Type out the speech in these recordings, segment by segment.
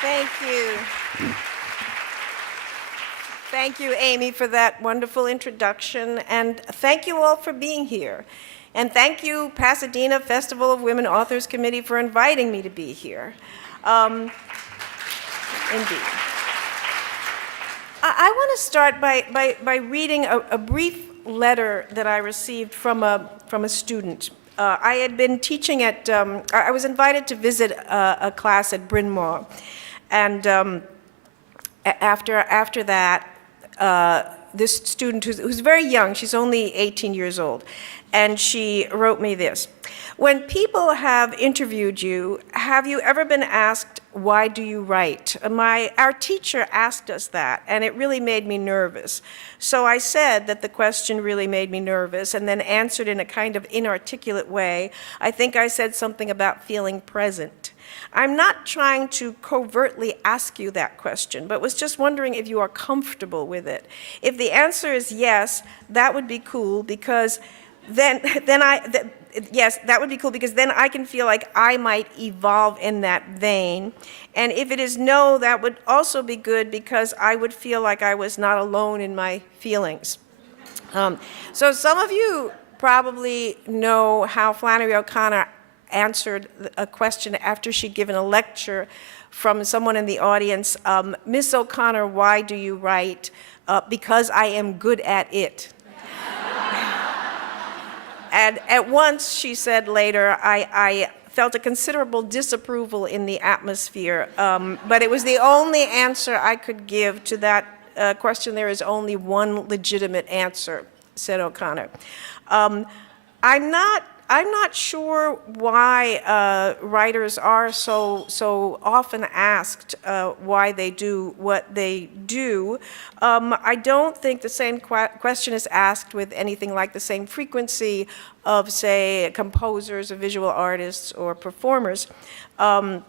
Thank you. Thank you, Amy, for that wonderful introduction, and thank you all for being here. And thank you, Pasadena Festival of Women Authors Committee, for inviting me to be here. Indeed. I want to start by reading a brief letter that I received from a student. I had been teaching at, I was invited to visit a class at Bryn Mawr. And after that, this student who's very young, she's only 18 years old, and she wrote me this. When people have interviewed you, have you ever been asked, why do you write? Our teacher asked us that, and it really made me nervous. So I said that the question really made me nervous, and then answered in a kind of inarticulate way. I think I said something about feeling present. I'm not trying to covertly ask you that question, but was just wondering if you are comfortable with it. If the answer is yes, that would be cool, because yes, that would be cool, because then I can feel like I might evolve in that vein. And if it is no, that would also be good, because I would feel like I was not alone in my feelings. So some of you probably know how Flannery O'Connor answered a question after she'd given a lecture from someone in the audience. Miss O'Connor, why do you write? Because I am good at it. And at once, she said later, I felt a considerable disapproval in the atmosphere, but it was the only answer I could give to that question. There is only one legitimate answer, said O'Connor. I'm not sure why writers are so often asked why they do what they do. I don't think the same question is asked with anything like the same frequency of, say, composers or visual artists or performers. I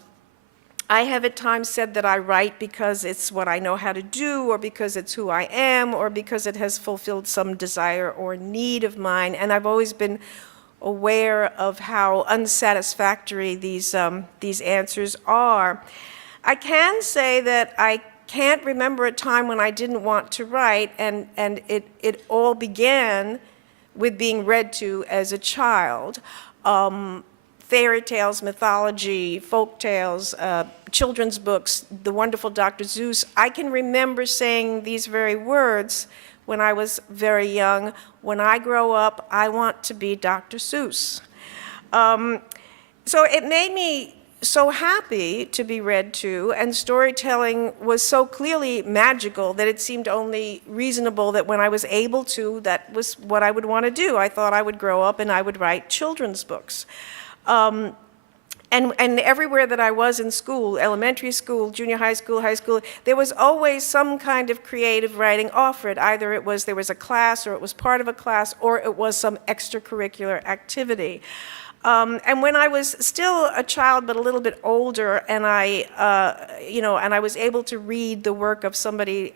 have at times said that I write because it's what I know how to do, or because it's who I am, or because it has fulfilled some desire or need of mine, and I've always been aware of how unsatisfactory these answers are. I can say that I can't remember a time when I didn't want to write, and it all began with being read to as a child. Fairy tales, mythology, folk tales, children's books, the wonderful Dr. Seuss. I can remember saying these very words when I was very young. When I grow up, I want to be Dr. Seuss. So it made me so happy to be read to, and storytelling was so clearly magical that it seemed only reasonable that when I was able to, that was what I would want to do. I thought I would grow up and I would write children's books. And everywhere that I was in school, elementary school, junior high school, there was always some kind of creative writing offered. Either there was a class, or it was part of a class, or it was some extracurricular activity. And when I was still a child, but a little bit older, and I was able to read the work of somebody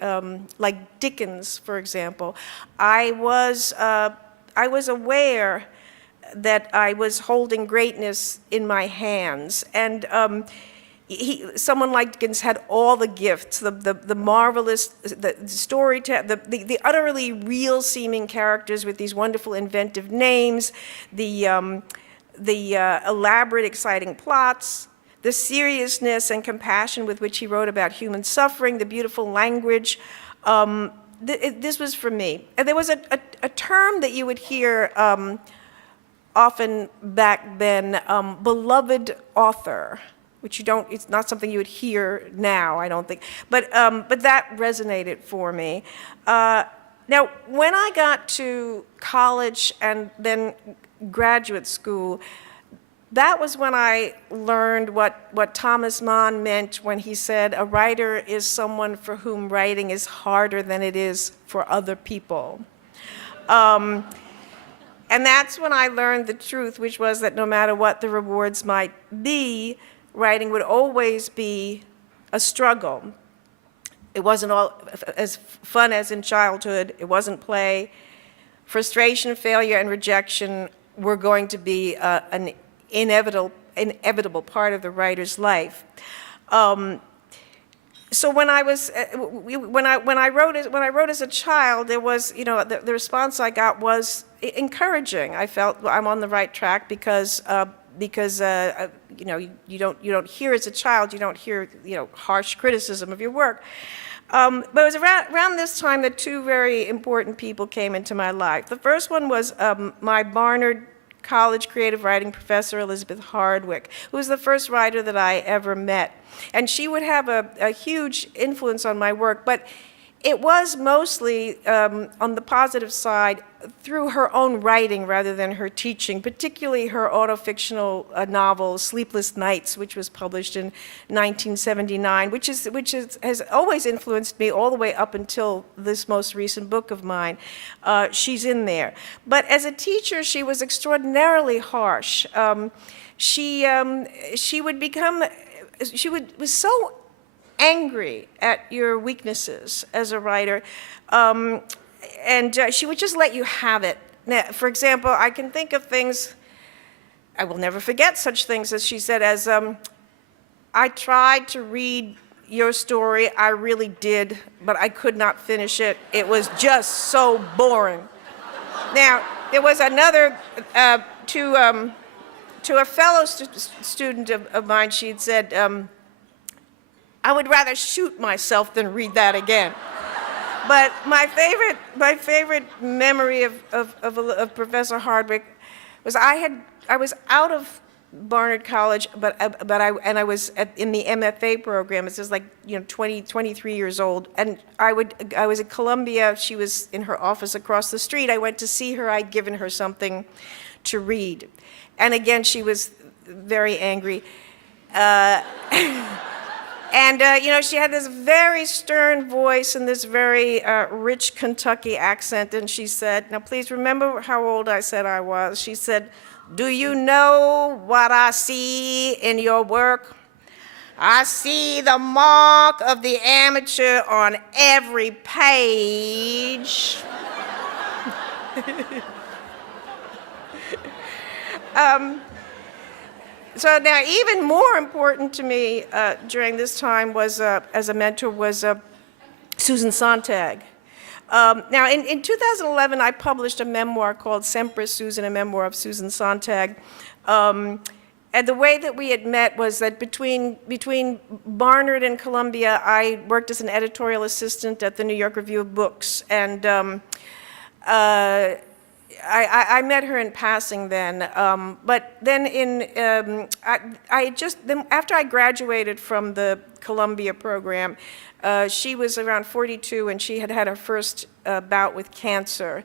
like Dickens, for example, I was aware that I was holding greatness in my hands. And someone like Dickens had all the gifts, the marvelous, the storytelling, the utterly real-seeming characters with these wonderful inventive names, the elaborate, exciting plots, the seriousness and compassion with which he wrote about human suffering, the beautiful language. This was for me. And there was a term that you would hear often back then, beloved author, which it's not something you would hear now, I don't think, but that resonated for me. Now, when I got to college and then graduate school, that was when I learned what Thomas Mann meant when he said, a writer is someone for whom writing is harder than it is for other people. And that's when I learned the truth, which was that no matter what the rewards might be, writing would always be a struggle. It wasn't all as fun as in childhood. It wasn't play. Frustration, failure, and rejection were going to be an inevitable part of the writer's life. so when I was when I wrote as a child, there was, you know, the response I got was encouraging. I felt I'm on the right track because you know, you don't hear as a child, you don't hear, you know, harsh criticism of your work. But it was around this time that two very important people came into my life. The first one was my Barnard College creative writing professor, Elizabeth Hardwick, who was the first writer that I ever met. And she would have a huge influence on my work, but it was mostly, on the positive side, through her own writing rather than her teaching, particularly her autofictional novel, Sleepless Nights, which was published in 1979, which has always influenced me all the way up until this most recent book of mine. She's in there. But as a teacher, she was extraordinarily harsh. She was so angry at your weaknesses as a writer, and she would just let you have it. Now, for example, I can think of things, I will never forget such things as she said as, I tried to read your story, I really did, but I could not finish it. It was just so boring. Now, there was another, to a fellow student of mine, she'd said, I would rather shoot myself than read that again. But my favorite memory of Professor Hardwick was I was out of Barnard College, but I was in the MFA program. It's just like, you know, 23 years old, and I was at Columbia. She was in her office across the street. I went to see her. I'd given her something to read, and again she was very angry. And, you know, she had this very stern voice and this very rich Kentucky accent, and she said, now please remember how old I said I was. She said, do you know what I see in your work? I see the mark of the amateur on every page. So now, even more important to me during this time was, as a mentor, was Susan Sontag. Now, in 2011, I published a memoir called Sempre Susan, a memoir of Susan Sontag. And the way that we had met was that between Barnard and Columbia, I worked as an editorial assistant at the New York Review of Books. And I met her in passing then, but then after I graduated from the Columbia program, she was around 42 and she had had her first bout with cancer.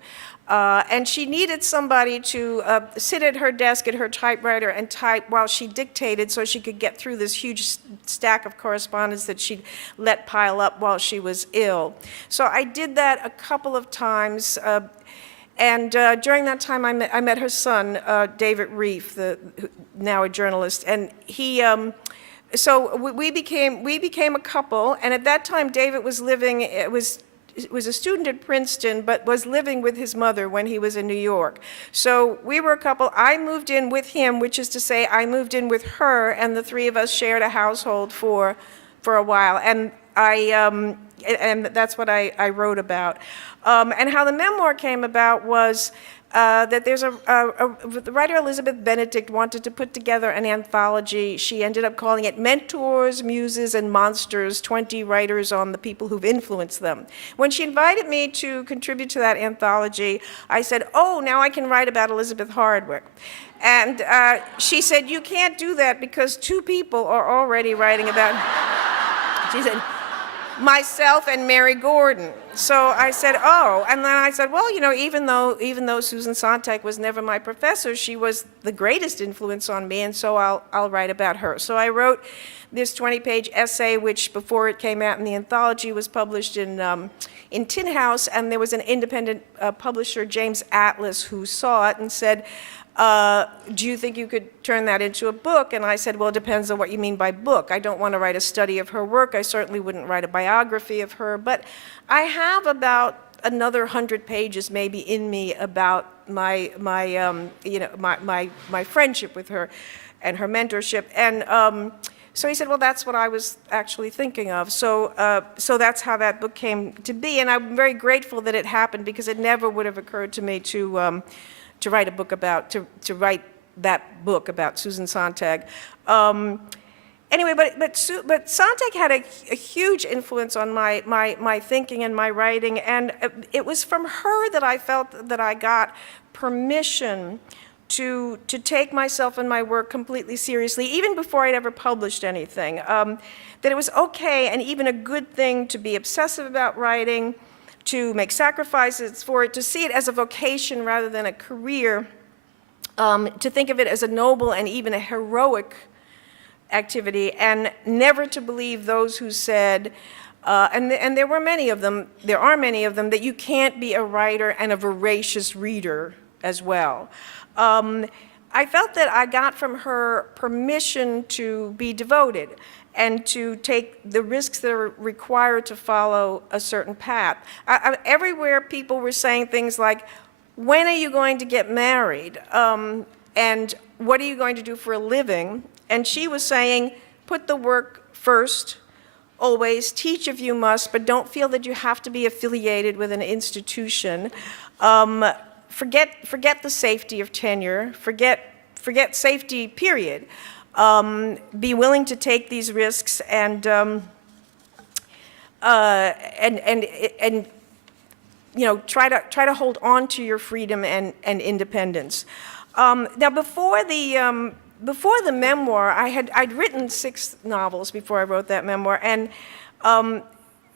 And she needed somebody to sit at her desk at her typewriter and type while she dictated so she could get through this huge stack of correspondence that she'd let pile up while she was ill. So I did that a couple of times. And during that time, I met her son, David Reef, now a journalist, and he. So we became a couple. And at that time, David was living. Was a student at Princeton, but was living with his mother when he was in New York. So we were a couple. I moved in with him, which is to say, I moved in with her, and the three of us shared a household for a while. And and that's what I wrote about. And how the memoir came about was that there's the writer Elizabeth Benedict wanted to put together an anthology. She ended up calling it Mentors, Muses, and Monsters, 20 Writers on the People Who've Influenced Them. When she invited me to contribute to that anthology, I said, oh, now I can write about Elizabeth Hardwick. And she said, you can't do that because two people are already writing about, she said, myself and Mary Gordon. So I said, oh, and then I said, well, you know, even though Susan Sontag was never my professor, she was the greatest influence on me, and so I'll write about her. So I wrote this 20-page essay, which before it came out in the anthology was published in Tin House, and there was an independent publisher, James Atlas, who saw it and said, do you think you could turn that into a book? And I said, well, it depends on what you mean by book. I don't want to write a study of her work. I certainly wouldn't write a biography of her. But I have about another 100 pages maybe in me about my friendship with her and her mentorship. And So he said, well, that's what I was actually thinking of. So that's how that book came to be. And I'm very grateful that it happened, because it never would have occurred to me to write a book about, to write that book about Susan Sontag. Anyway, but Sontag had a huge influence on my thinking and my writing, and it was from her that I felt that I got permission to take myself and my work completely seriously, even before I'd ever published anything. That it was okay and even a good thing to be obsessive about writing, to make sacrifices for it, to see it as a vocation rather than a career, to think of it as a noble and even a heroic activity, and never to believe those who said, and there were many of them, there are many of them, that you can't be a writer and a voracious reader as well. I felt that I got from her permission to be devoted and to take the risks that are required to follow a certain path. Everywhere people were saying things like, when are you going to get married? And what are you going to do for a living? And she was saying, put the work first, always, teach if you must, but don't feel that you have to be affiliated with an institution. Forget the safety of tenure, forget safety, period. Be willing to take these risks and you know, try to hold on to your freedom and independence. Now, before the memoir, I'd written 6 novels before I wrote that memoir, and I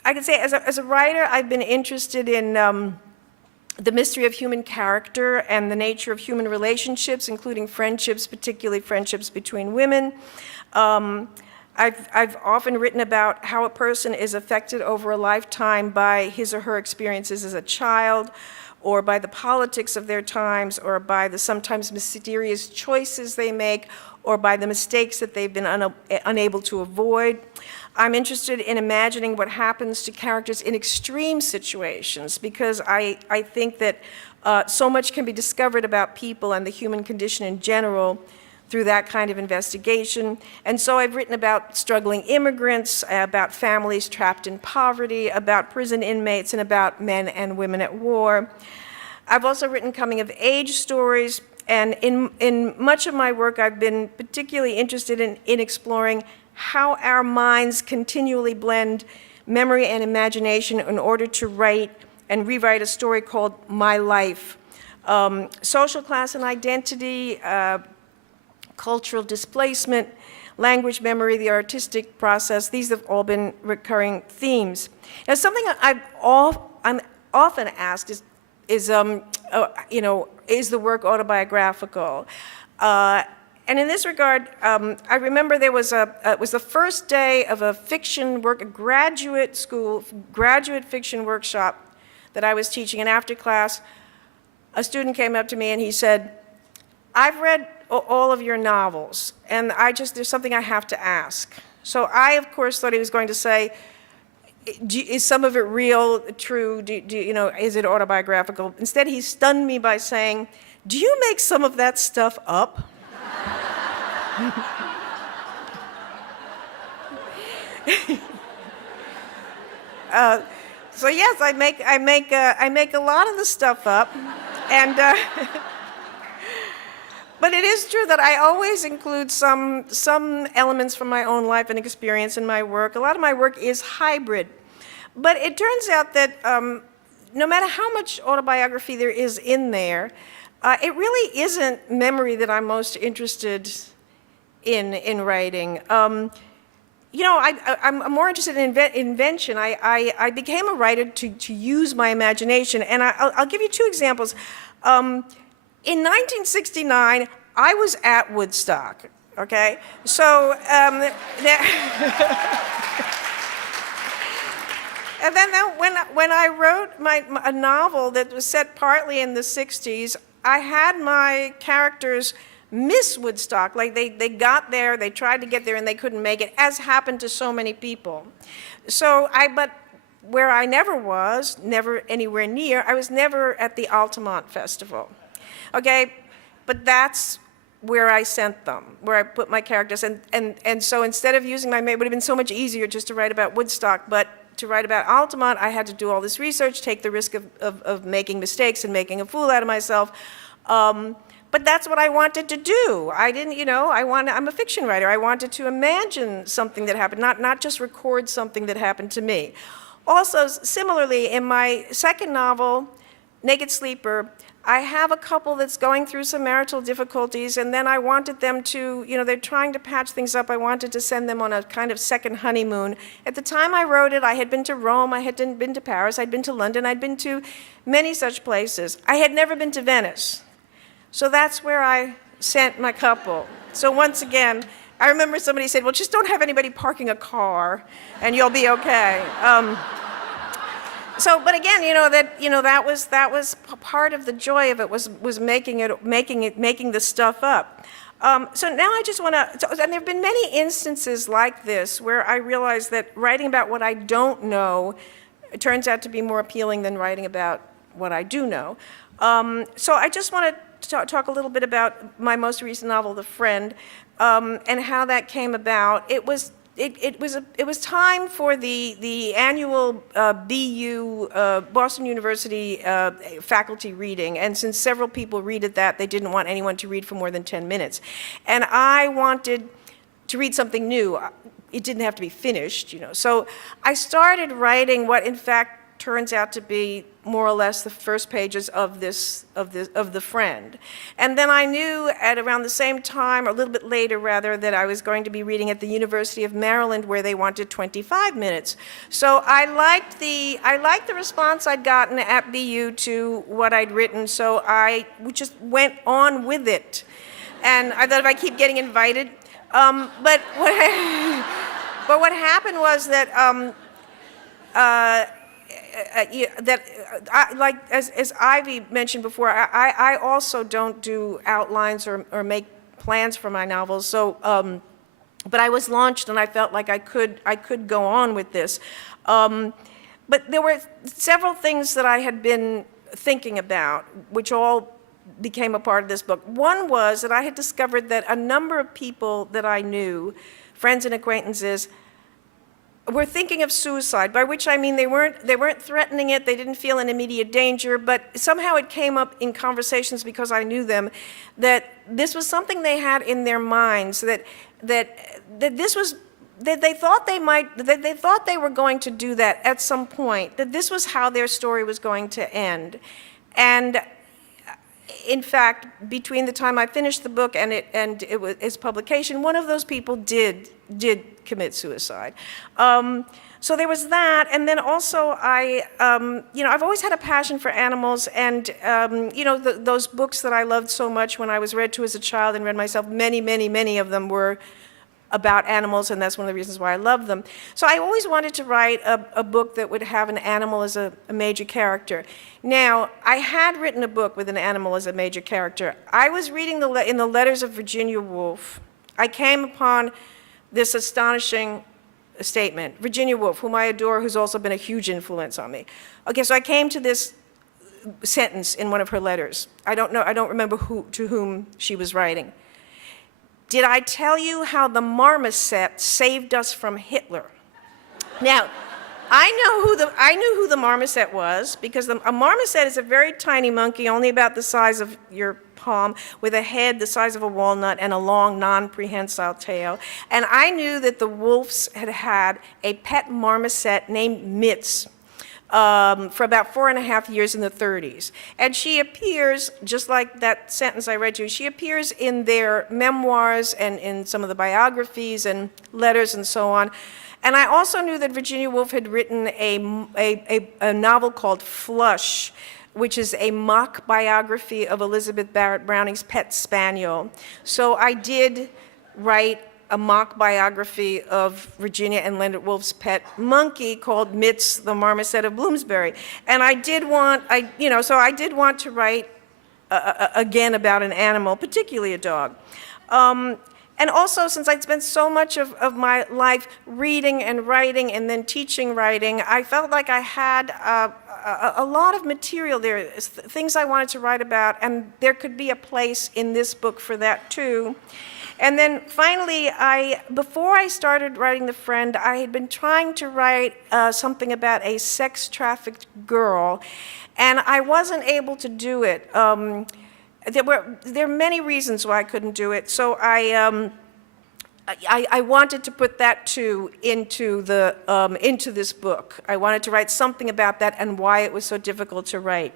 can say as a writer, I've been interested in the mystery of human character and the nature of human relationships, including friendships, particularly friendships between women. I've often written about how a person is affected over a lifetime by his or her experiences as a child, or by the politics of their times, or by the sometimes mysterious choices they make, or by the mistakes that they've been unable to avoid. I'm interested in imagining what happens to characters in extreme situations, because I think that so much can be discovered about people and the human condition in general through that kind of investigation. And so I've written about struggling immigrants, about families trapped in poverty, about prison inmates, and about men and women at war. I've also written coming-of-age stories, and in much of my work, I've been particularly interested in exploring how our minds continually blend memory and imagination in order to write and rewrite a story called My Life. Social class and identity, cultural displacement, language memory, the artistic process, these have all been recurring themes. Now, something I'm often asked is you know, is the work autobiographical? And in this regard, I remember there was it was the first day of a fiction work, a graduate fiction workshop that I was teaching, and after class, a student came up to me and he said, I've read all of your novels, and there's something I have to ask. So I, of course, thought he was going to say, is some of it real, true, you know, is it autobiographical? Instead, he stunned me by saying, do you make some of that stuff up? So yes, I make a lot of the stuff up, and but it is true that I always include some elements from my own life and experience in my work. A lot of my work is hybrid, but it turns out that no matter how much autobiography there is in there, it really isn't memory that I'm most interested in writing. You know, I'm more interested in invention. I became a writer to use my imagination, and I'll give you 2 examples. In 1969, I was at Woodstock, okay? So, and then when I wrote a novel that was set partly in the 60s, I had my characters miss Woodstock. Like they got there, they tried to get there, and they couldn't make it, as happened to so many people. So but where I never was, never anywhere near, I was never at the Altamont Festival. Okay, but that's where I sent them, where I put my characters. And so instead of using it would have been so much easier just to write about Woodstock, but to write about Altamont, I had to do all this research, take the risk of making mistakes and making a fool out of myself. But that's what I wanted to do. I didn't, I'm a fiction writer. I wanted to imagine something that happened, not just record something that happened to me. Also, similarly, in my second novel, Naked Sleeper, I have a couple that's going through some marital difficulties, and then I wanted them to, they're trying to patch things up. I wanted to send them on a kind of second honeymoon. At the time I wrote it, I had been to Rome, I had been to Paris, I'd been to London, I'd been to many such places. I had never been to Venice. So that's where I sent my couple. So once again, I remember somebody said, well, just don't have anybody parking a car, and you'll be okay. But again, that was part of the joy of it was making this stuff up. So now I just want to, and there have been many instances like this where I realized that writing about what I don't know, it turns out to be more appealing than writing about what I do know. So I just want to talk a little bit about my most recent novel, The Friend, and how that came about. It was time for the annual BU Boston University faculty reading, and since several people read it, they didn't want anyone to read for more than 10 minutes, and I wanted to read something new. It didn't have to be finished, So I started writing what, in fact, turns out to be more or less the first pages of The Friend. And then I knew at around the same time, or a little bit later rather, that I was going to be reading at the University of Maryland, where they wanted 25 minutes. So I liked the response I'd gotten at BU to what I'd written, so I just went on with it. And I thought, if I keep getting invited, but what happened was that as Ivy mentioned before, I also don't do outlines or make plans for my novels. So, but I was launched, and I felt like I could go on with this. But there were several things that I had been thinking about, which all became a part of this book. One was that I had discovered that a number of people that I knew, friends and acquaintances, were thinking of suicide, by which I mean they weren't threatening it, they didn't feel an immediate danger, but somehow it came up in conversations because I knew them, that this was something they had in their minds, that this was, that they thought they thought they were going to do that at some point, that this was how their story was going to end. And in fact, between the time I finished the book and its publication, one of those people did commit suicide. So there was that, and then also I've always had a passion for animals, and those books that I loved so much when I was read to as a child and read myself, many of them were about animals, and that's one of the reasons why I love them. So I always wanted to write a book that would have an animal as a major character. Now, I had written a book with an animal as a major character. I was reading in the letters of Virginia Woolf. I came upon this astonishing statement. Virginia Woolf, whom I adore, who's also been a huge influence on me. Okay, so I came to this sentence in one of her letters. I don't remember to whom she was writing. Did I tell you how the marmoset saved us from Hitler? Now, I knew who the marmoset was, because a marmoset is a very tiny monkey, only about the size of your palm, with a head the size of a walnut and a long, non-prehensile tail. And I knew that the Wolfs had a pet marmoset named Mitz for about 4.5 years in the 30s. And she appears, just like that sentence I read to you, she appears in their memoirs and in some of the biographies and letters and so on. And I also knew that Virginia Woolf had written a novel called Flush, which is a mock biography of Elizabeth Barrett Browning's pet spaniel. So I did write a mock biography of Virginia and Leonard Woolf's pet monkey called Mitz, the Marmoset of Bloomsbury. And I did want to write again about an animal, particularly a dog. And also, since I'd spent so much of my life reading and writing and then teaching writing, I felt like I had a lot of material there, things I wanted to write about, and there could be a place in this book for that too. And then finally, before I started writing The Friend, I had been trying to write something about a sex-trafficked girl, and I wasn't able to do it. There are many reasons why I couldn't do it, so I wanted to put that too into this book. I wanted to write something about that and why it was so difficult to write.